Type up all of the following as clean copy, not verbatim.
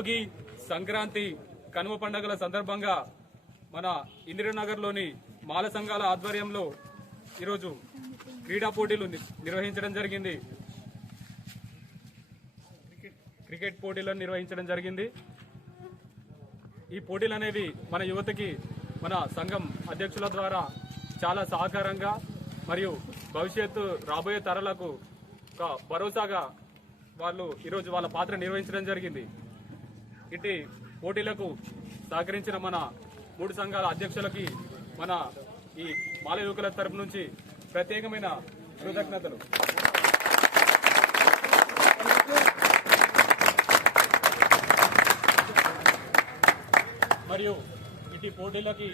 భోగి, సంక్రాంతి, కనుమ పండుగల సందర్భంగా మన ఇందిరానగర్లోని మాల సంఘాల ఆధ్వర్యంలో ఈరోజు క్రీడా పోటీలు నిర్వహించడం జరిగింది. క్రికెట్ పోటీలను నిర్వహించడం జరిగింది. ఈ పోటీలు అనేవి మన యువతకి మన సంఘం అధ్యక్షుల ద్వారా చాలా సహకారంగా మరియు భవిష్యత్తు రాబోయే తరాలకు ఒక భరోసాగా వాళ్ళు ఈరోజు వాళ్ళ పాత్ర నిర్వహించడం జరిగింది. ఇటు పోటీలకు సహకరించిన మన 3 సంఘాల అధ్యక్షులకి మన ఈ మాల యువకుల తరపు నుంచి ప్రత్యేకమైన కృతజ్ఞతలు. మరియు ఇటు పోటీలకి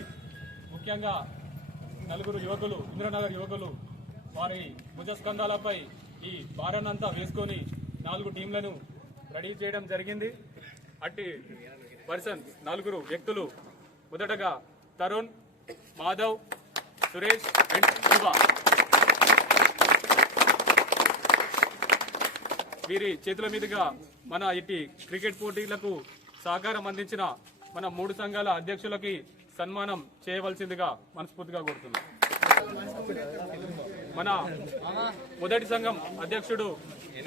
ముఖ్యంగా 4 యువకులు, ఇంద్రనగర్ యువకులు వారి భుజస్కంధాలపై ఈ భారాన్నంతా వేసుకొని 4 టీంలను రెడీ చేయడం జరిగింది. అట్టి పర్సన్స్ 4 వ్యక్తులు మొదటగా తరుణ్, మాధవ్, సురేష్ అండ్ శివ. వీరి చేతుల మీదుగా మన ఇట్టి క్రికెట్ పోటీలకు సహకారం అందించిన మన 3 సంఘాల అధ్యక్షులకి సన్మానం చేయవలసిందిగా మనస్ఫూర్తిగా కోరుతున్నాం. మన మొదటి సంఘం అధ్యక్షుడు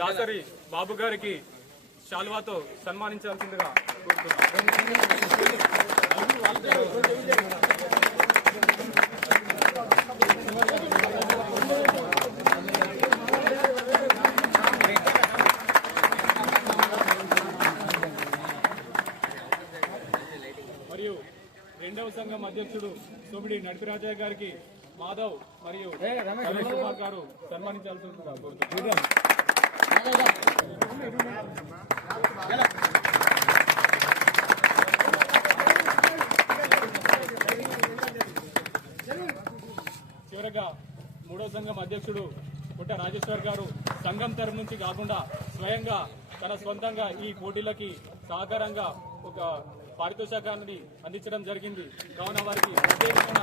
దాసరి బాబు గారికి శాల్వాతో సన్మానించాల్సిందిగా కోరుతున్నాం. మరియు రెండవ సంఘం అధ్యక్షుడు సోమిడి నడిపిరాజయ్య గారికి మాధవ్ మరియు రమేష్ కుమార్ గారు సన్మానించాల్సిందిగా కోరుతున్నాం. చివరగా 3వ సంఘం అధ్యక్షుడు పుట్ట రాజేశ్వర్ గారు సంఘం తరఫు నుంచి కాకుండా స్వయంగా తన సొంతంగా ఈ పోటీలకి సహకారంగా ఒక పారితోషికాన్ని అందించడం జరిగింది. కావున వారికి ప్రత్యేకమైన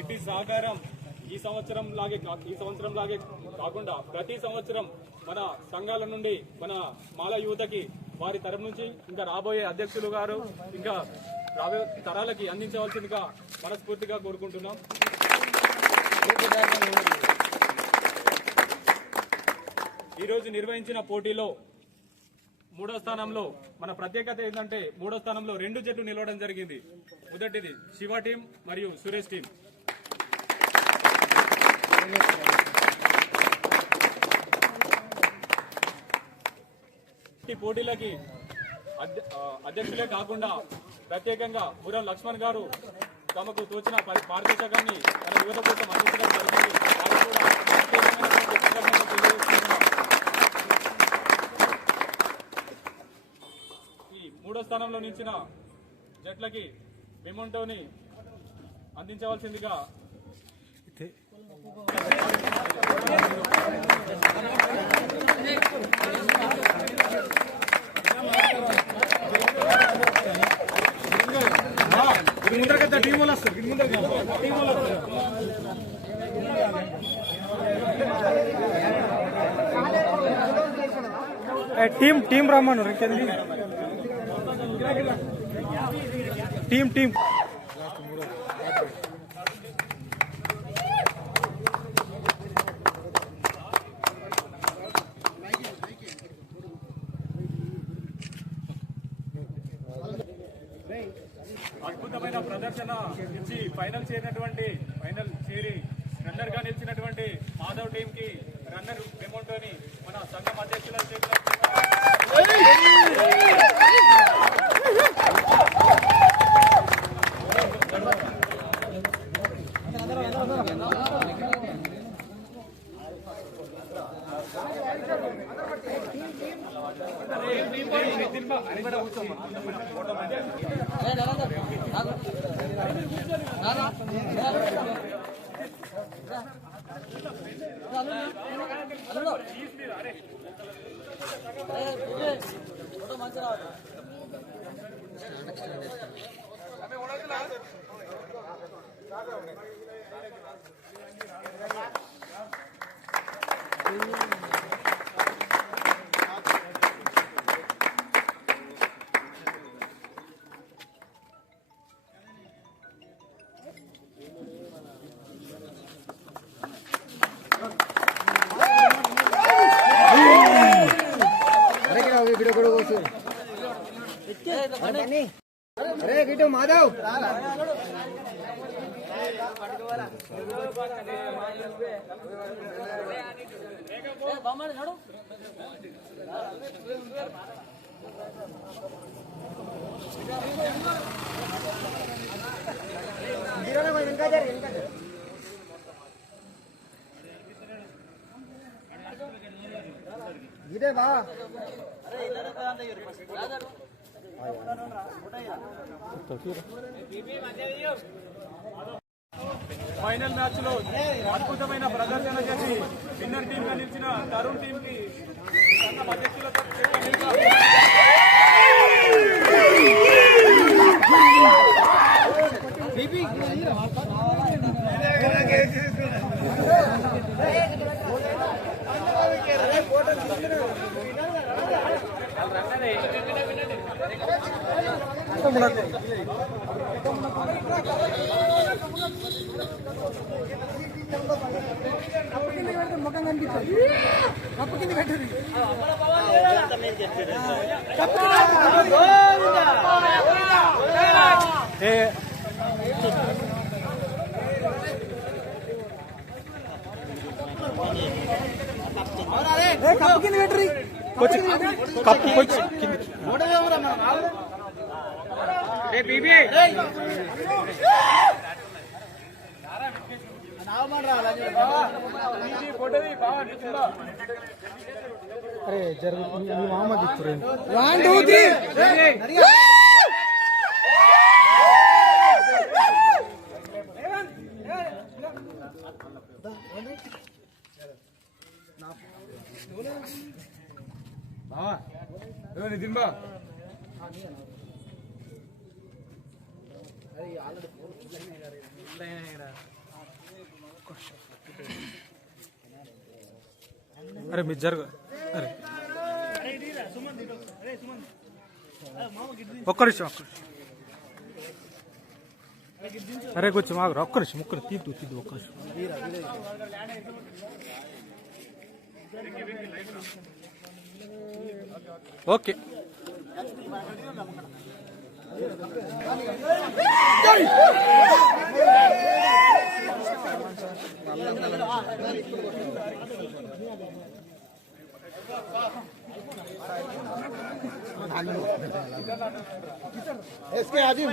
ఇట్టి సహకారం ఈ సంవత్సరం లాగే కాకుండా ప్రతి సంవత్సరం మన సంఘాల నుండి మన మాల యువతకి వారి తరపు నుంచి ఇంకా రాబోయే అధ్యక్షులు గారు ఇంకా రాబోయే తరాలకి అందించవలసిందిగా మనస్ఫూర్తిగా కోరుకుంటున్నాం. ఈరోజు నిర్వహించిన పోటీలో 3వ స్థానంలో మన ప్రత్యేకత ఏంటంటే 3వ స్థానంలో 2 జట్లు నిలవడం జరిగింది. మొదటిది శివ టీం మరియు సురేష్ టీం. ఈ పోటీలకి అధ్యక్షులే కాకుండా ప్రత్యేకంగా మురం లక్ష్మణ్ గారు తమకు తోచిన పారితోషికాన్ని తన యువత కోసం అందించడం జరిగింది. ఈ 3వ స్థానంలో నిలిచిన జట్లకి మెమోంటోని అందించవలసిందిగా टीम रमन टीम అద్భుతమైన ప్రదర్శన ఇచ్చి ఫైనల్ చేరి రన్నర్ గా నిలిచినటువంటి మాధవ్ టీం కి రన్నర్ మెమోంటోని మన సంఘం అధ్యక్షుల చేతిలో अरे गिट्टू माधव गिरे बा ఫైనల్ మ్యాచ్ లో అద్భుతమైన ప్రదర్శన చేసి విన్నర్ టీమ్ గా నిలిచిన తరుణ్ టీమ్ కి సంఘం అధ్యక్షుల ముఖం కనిపించదు కప్పు కింద పెట్టరు కప్పు కింద పెట్టరు కప్పు अरे जरूर मामा दिखते 1 2 3 बाबा नितिन बा अरे मी जर अरे ఒక్క నిమిషం అరే కొంచెం ఆగు ఒక్క నిమిషం తీద్దు ఒక్క నిమిషం ఓకే इसके आदिम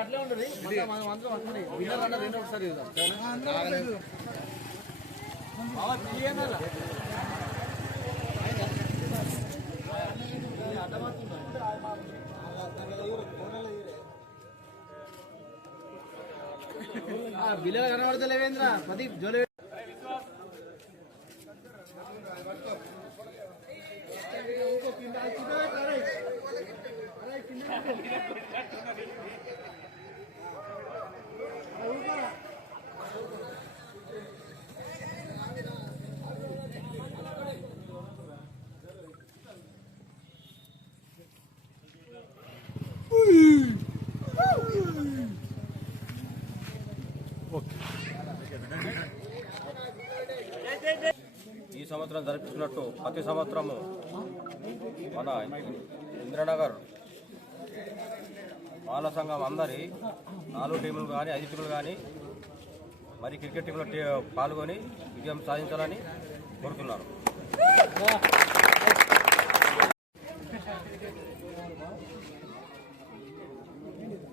అట్లే ఉంటుంది విన్నర్ అన్న రెండు ఒకసారి బిల్ల కనబడతలేవేంద్ర ప్రదీప్ జోలే ఈ సంవత్సరం జరిపిస్తున్నట్టు ప్రతి సంవత్సరము మన ఇంద్రనగర్ బాల సంఘం అందరి 4 టీములు కానీ 5 టీములు కానీ మరి క్రికెట్ టీంలో పాల్గొని విజయం సాధించాలని కోరుతున్నారు.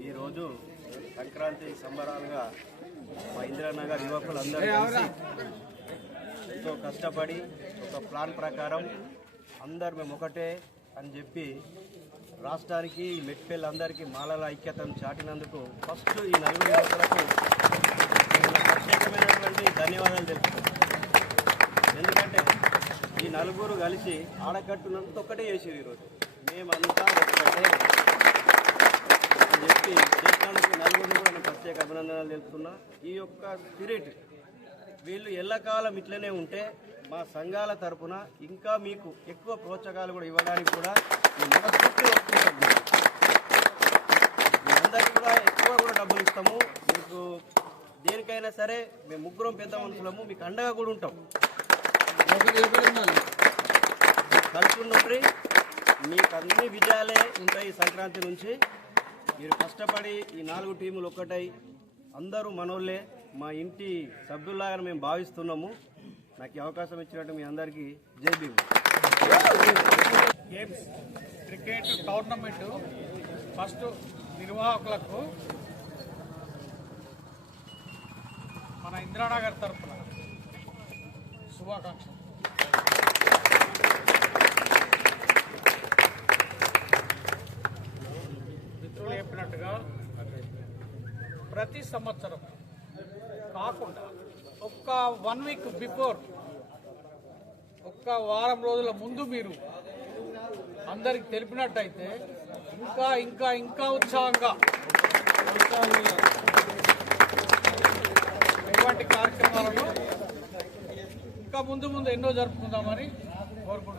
ఈరోజు సంక్రాంతి సంబరాలుగా మా ఇంద్రనగర్ యువకులందరూ కలిసి ఎంతో కష్టపడి ఒక ప్లాన్ ప్రకారం అందరు మేము ఒకటే అని చెప్పి రాష్ట్రానికి మెట్పల్లి అందరికీ మాలల ఐక్యతను చాటినందుకు ఫస్ట్ ఈ నలుగురు యువకులకు ప్రత్యేకమైనటువంటి ధన్యవాదాలు తెలుపుతున్నాం. ఎందుకంటే ఈ నలుగురు కలిసి ఆడకట్టునంత ఒక్కటే చేసేది ఈరోజు మేమంతా ఒకటే అని చెప్పి చేసినందుకు నలుగురిని కూడా నేను ప్రత్యేక అభినందనలు తెలుపుతున్నా. ఈ యొక్క స్పిరిట్ వీళ్ళు ఎల్లకాలం ఇట్లనే ఉంటే మా సంఘాల తరపున ఇంకా మీకు ఎక్కువ ప్రోత్సాహాలు కూడా ఇవ్వడానికి కూడా మీ మనస్ఫూర్తిగా ఒప్పుకుంటాం. మీ అందరికీ కూడా ఎక్కువ కూడా డబ్బులు ఇస్తాము. మీకు దేనికైనా సరే మేము ముగ్గురం పెద్ద మనుషులము, మీకు అండగా కూడా ఉంటాం. కలిసి ఉన్నప్పుడు మీకు అన్ని విజయాలే ఉంటాయి. సంక్రాంతి నుంచి మీరు కష్టపడి ఈ 4 టీములు ఒక్కటై అందరూ మనోళ్ళే, మా ఇంటి సభ్యుల్లాగా మేము భావిస్తున్నాము. నాకు ఈ అవకాశం ఇచ్చినట్టు మీ అందరికీ Jai Bhim. Games cricket tournament first నిర్వాహకులకు మన ఇంద్రానగర్ తరఫున శుభాకాంక్షలు. మిత్రులు చెప్పినట్టుగా ప్రతి సంవత్సరం కాకుండా ఒక్క 1 వీక్ బిఫోర్, ఒక్క వారం రోజుల ముందు మీరు అందరికి తెలిపినట్టయితే ఇంకా ఇంకా ఇంకా ఉత్సాహంగా ఇటువంటి కార్యక్రమాలను ఇంకా ముందు ముందు ఎన్నో జరుపుకుందామని కోరుకుంటున్నాను.